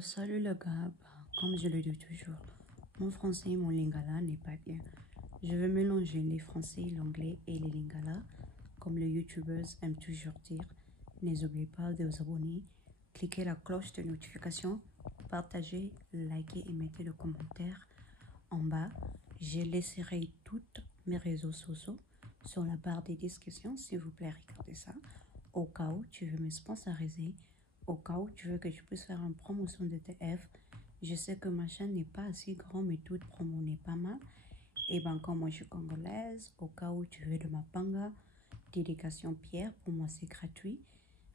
Salut le gars, comme je le dis toujours, mon français et mon lingala n'est pas bien. Je veux mélanger les français, l'anglais et les lingala, comme les youtubeurs aiment toujours dire. N'oubliez pas de vous abonner, cliquez la cloche de notification, partagez, likez et mettez le commentaire en bas. Je laisserai toutes mes réseaux sociaux sur la barre des descriptions, s'il vous plaît, regardez ça. Au cas où tu veux me sponsoriser, au cas où tu veux que je puisse faire une promotion de TF, je sais que ma chaîne n'est pas assez grande, mais toute promo n'est pas mal. Et ben, comme moi je suis congolaise, au cas où tu veux de ma panga, dédication Pierre, pour moi c'est gratuit.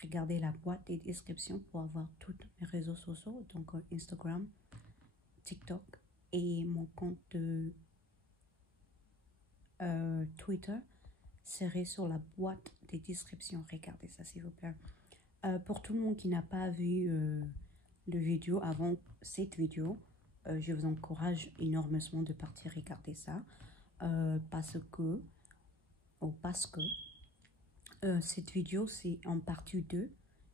Regardez la boîte des descriptions pour avoir tous mes réseaux sociaux, donc Instagram, TikTok et mon compte de Twitter serait sur la boîte des descriptions. Regardez ça s'il vous plaît. Pour tout le monde qui n'a pas vu le vidéo avant cette vidéo, je vous encourage énormément de partir regarder ça parce que cette vidéo c'est en partie 2.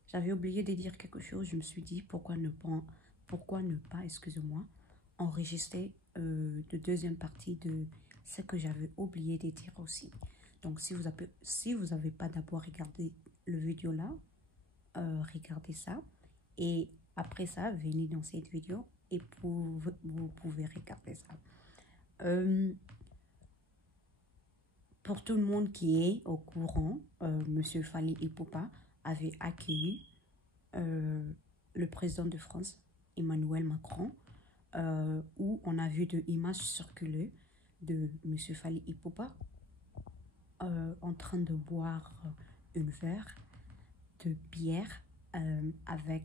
J'avais oublié de dire quelque chose, je me suis dit pourquoi ne pas, excusez-moi, enregistrer de deuxième partie de ce que j'avais oublié de dire aussi. Donc si vous avez pas d'abord regardé le vidéo là, regardez ça et après ça venez dans cette vidéo et vous pouvez regarder ça. Pour tout le monde qui est au courant, Monsieur Fally Ipupa avait accueilli le président de France, Emmanuel Macron, où on a vu des images circuler de Monsieur Fally Ipupa en train de boire une verre de bière avec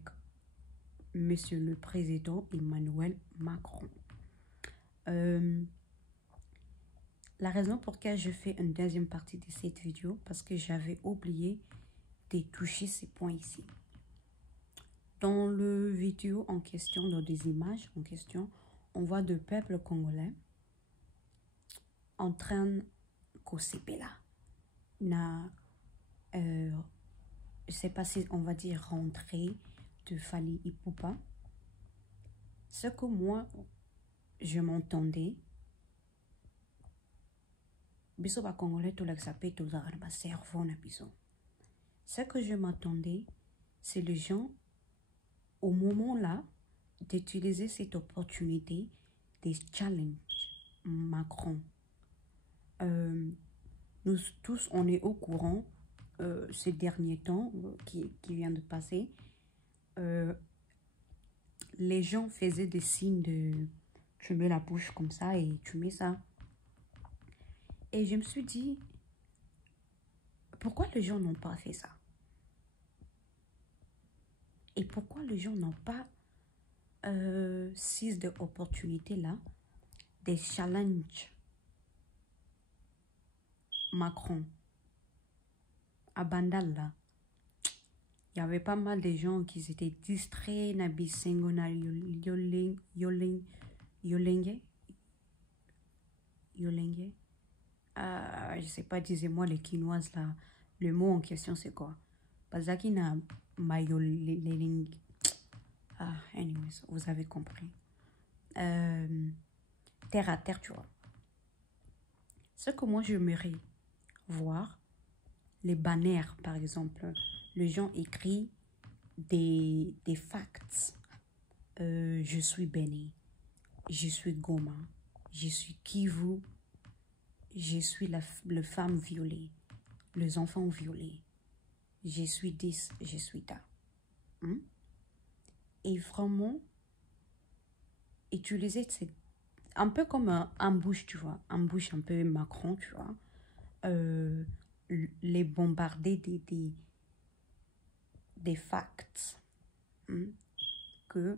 Monsieur le Président Emmanuel Macron. La raison pour laquelle je fais une deuxième partie de cette vidéo, parce que j'avais oublié de toucher ces points ici. Dans le vidéo en question, dans des images en question, on voit deux peuples congolais en train de là. Je ne sais pas si on va dire rentrer de Fally Ipupa. Ce que moi, je m'entendais, biso ba congolais tout l'accepter tout ça ba cerveau na biso. Ce que je m'attendais, c'est les gens au moment là d'utiliser cette opportunité des challenges Macron. Nous tous on est au courant ces derniers temps qui vient de passer. Les gens faisaient des signes de tu mets la bouche comme ça et tu mets ça. Et je me suis dit, pourquoi les gens n'ont pas fait ça? Et pourquoi les gens n'ont pas saisi de opportunités là, des challenges Macron à Bandal là? Il y avait pas mal de gens qui étaient distraits, Nabisengo, Yolenge. Je sais pas, disez-moi les quinoises là. Le mot en question c'est quoi? Bazaki na mayoling. Anyways, vous avez compris. Terre à terre, tu vois. Ce que moi j'aimerais voir, les banners par exemple, les gens écrivent des facts. Je suis Béni, je suis Goma, je suis Kivu, je suis la femme violée, les enfants violés, je suis 10, je suis ta. Et vraiment, utiliser un peu comme un bouche, tu vois, un bouche un peu Macron, tu vois, les bombarder des facts, que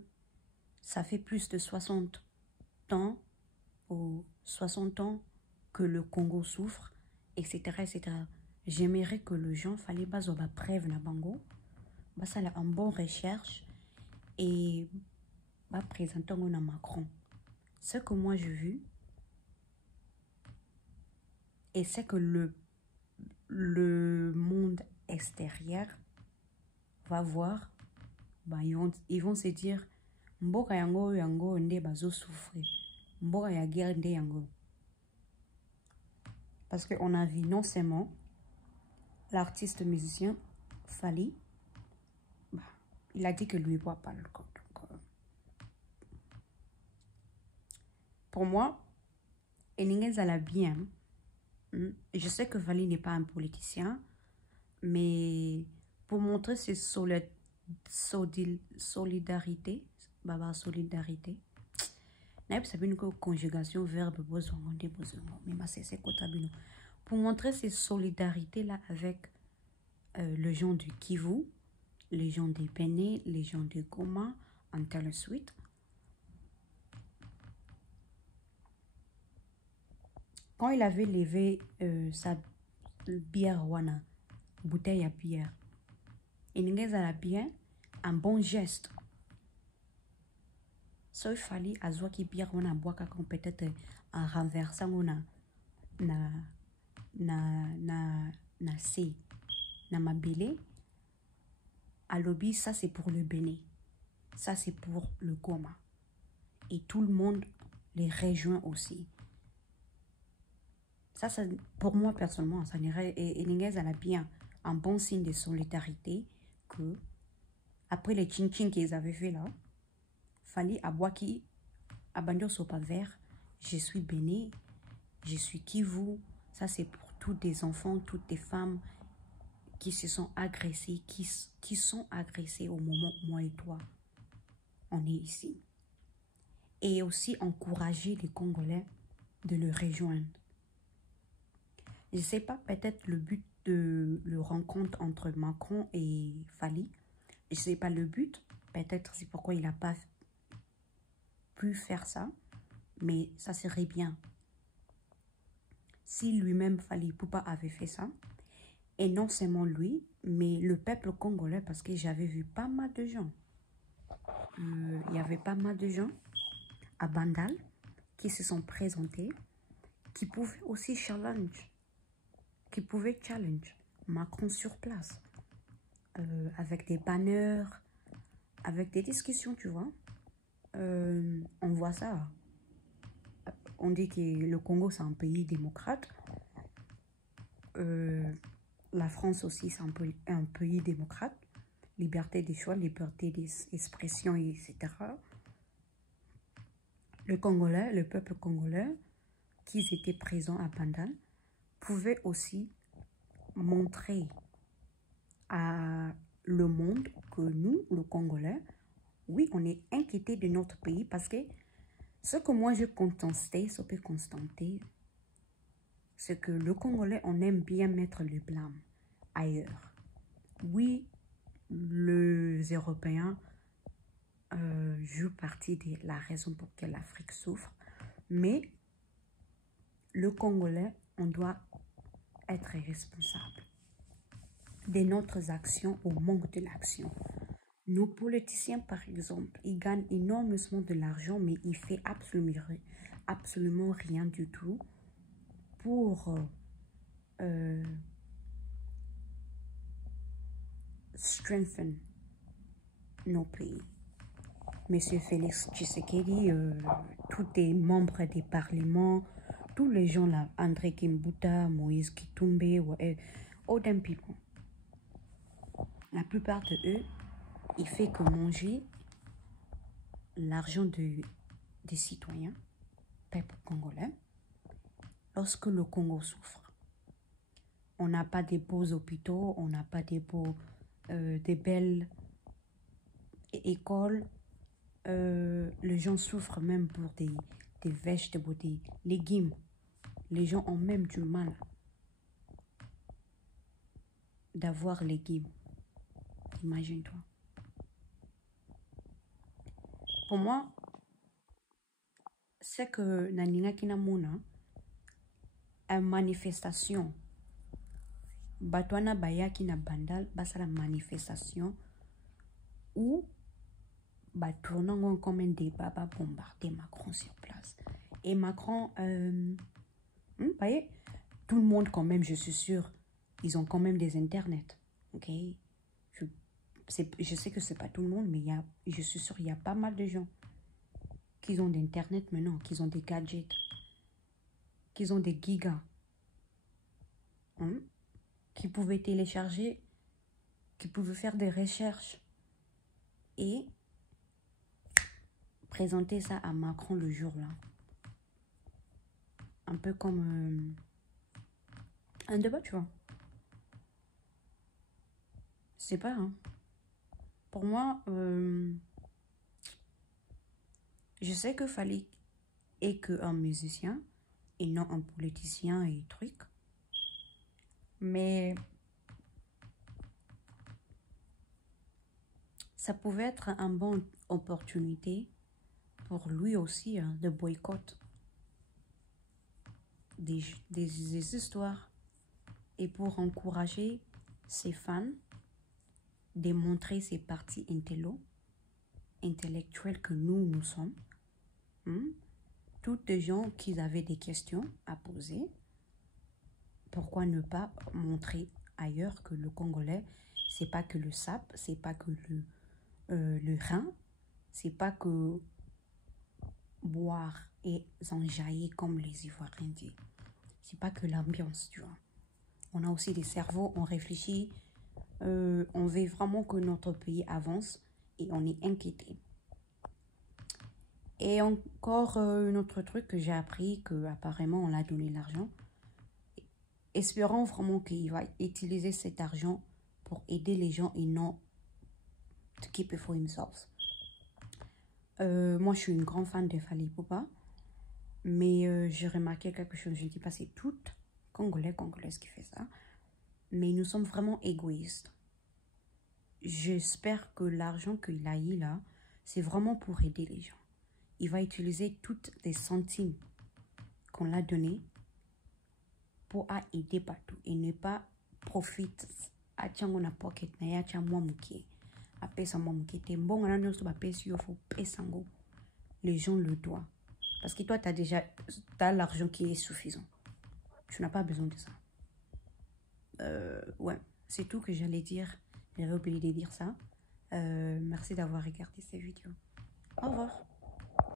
ça fait plus de 60 ans ou 60 ans que le Congo souffre, etc. etc. J'aimerais que les gens fallait pas avoir preuve na bango, bah ça a une bonne recherche et bah présenter on a Macron. Ce que moi j'ai vu et c'est que le monde extérieur va voir, bah ils vont se dire Mboka yango yango nde bazo souffrir. Mboka ya guerre nde yango. Parce qu'on a vu non seulement l'artiste musicien Fally, bah, il a dit que lui boit pas l'alcool. Pour moi, Eninguez a la bien. Je sais que Fally n'est pas un politicien, mais pour montrer ses solidarité, solidarité. C'est une conjugation verbe besoin, mais c'est pour montrer ces solidarités là avec les gens du Kivu, les gens des Bénin, les gens de Goma, en telle suite. Quand il avait levé sa bière wana, bouteille à bière, il y a bien un bon geste. So il fallait à ce qui bière wana boire quand peut-être en renversant na C na mabele à lobby, ça c'est pour le Bénin, ça c'est pour le Goma et tout le monde les rejoint aussi. Ça pour moi personnellement, ça n'irait et Ninguez a bien un bon signe de solidarité que après les chin-chin qu'ils avaient fait là, Fally Abwaki Abandio Sopa Vert, je suis Bénin, je suis Kivu, ça c'est pour tous des enfants, toutes des femmes qui se sont agressées, qui sont agressées au moment où moi et toi, on est ici. Et aussi encourager les Congolais de le rejoindre. Je ne sais pas, peut-être le but de la rencontre entre Macron et Fally, je ne sais pas le but, peut-être c'est pourquoi il n'a pas pu faire ça, mais ça serait bien. Si lui-même, Fally Ipupa, avait fait ça, et non seulement lui, mais le peuple congolais, parce que j'avais vu pas mal de gens. Il y avait pas mal de gens à Bandal qui se sont présentés, qui pouvaient aussi challenge, Macron sur place, avec des banners, avec des discussions, tu vois. On voit ça. On dit que le Congo, c'est un pays démocrate. La France aussi, c'est un pays démocrate. Liberté des choix, liberté d'expression, etc. Le Congolais, le peuple congolais, qui étaient présents à Bandal, pouvaient aussi montrer à le monde que nous, le Congolais, oui, on est inquiétés de notre pays parce que ce que moi je constatais, c'est que le Congolais, on aime bien mettre le blâme ailleurs. Oui, les Européens jouent partie de la raison pour laquelle l'Afrique souffre, mais le Congolais, on doit être responsable de notre actions au manque de l'action. Nos politiciens, par exemple, ils gagnent énormément de l'argent, mais ils font absolument rien du tout pour strengthen nos pays. Monsieur Félix Tshisekedi, tous les membres des parlements, tous les gens là, André Kimbuta, Moïse Kitumbe, all them people, la plupart de eux, ils font que manger l'argent des citoyens, peuple congolais, lorsque le Congo souffre. On n'a pas de beaux hôpitaux, on n'a pas de belles écoles. Les gens souffrent même pour des vegetables, des légumes. Les gens ont même du mal d'avoir légumes. Imagine-toi. Pour moi, c'est que Naninga Kinamona, une manifestation. Batwana Bayaki na Bandal, basa la manifestation où tournant comme un débat, bombarder Macron sur place. Et Macron, voyez, tout le monde quand même, je suis sûre, ils ont quand même des internets, ok? Je sais que c'est pas tout le monde, mais je suis sûre il y a pas mal de gens qu'ils ont d'internet maintenant, qu'ils ont des gadgets, qu'ils ont des gigas, hein, qui pouvaient télécharger, qui pouvaient faire des recherches et présenter ça à Macron le jour-là. Un peu comme un débat, tu vois. C'est pas, hein. Pour moi, je sais qu'il fallait et qu'un musicien et non un politicien et truc. Mais ça pouvait être une bonne opportunité pour lui aussi, hein, de boycott des histoires et pour encourager ses fans de montrer ses parties intellectuelles que nous sommes. Toutes les gens qui avaient des questions à poser, pourquoi ne pas montrer ailleurs que le Congolais, c'est pas que le sap, c'est pas que le rein, c'est pas que boire et s'enjailler comme les Ivoiriens disent. C'est pas que l'ambiance, tu vois. On a aussi des cerveaux, on réfléchit, on veut vraiment que notre pays avance et on est inquiété. Et encore un autre truc que j'ai appris, qu'apparemment on l'a donné l'argent. Espérons vraiment qu'il va utiliser cet argent pour aider les gens et non to keep it for himself. Moi, je suis une grande fan de Fally Ipupa, mais j'ai remarqué quelque chose. Je ne dis pas c'est toutes Congolaises qui fait ça, mais nous sommes vraiment égoïstes. J'espère que l'argent qu'il a eu là, c'est vraiment pour aider les gens. Il va utiliser toutes les centimes qu'on l'a donné pour aider partout et ne pas profiter à tiango na pocket na ya tia moi mukie a pesa moi mukie te bon na no so ba pesa yo faut pesango. Les gens le doivent parce que toi t'as l'argent qui est suffisant, tu n'as pas besoin de ça. Ouais, c'est tout que j'allais dire. J'avais oublié de dire ça. Merci d'avoir regardé cette vidéo. Au revoir.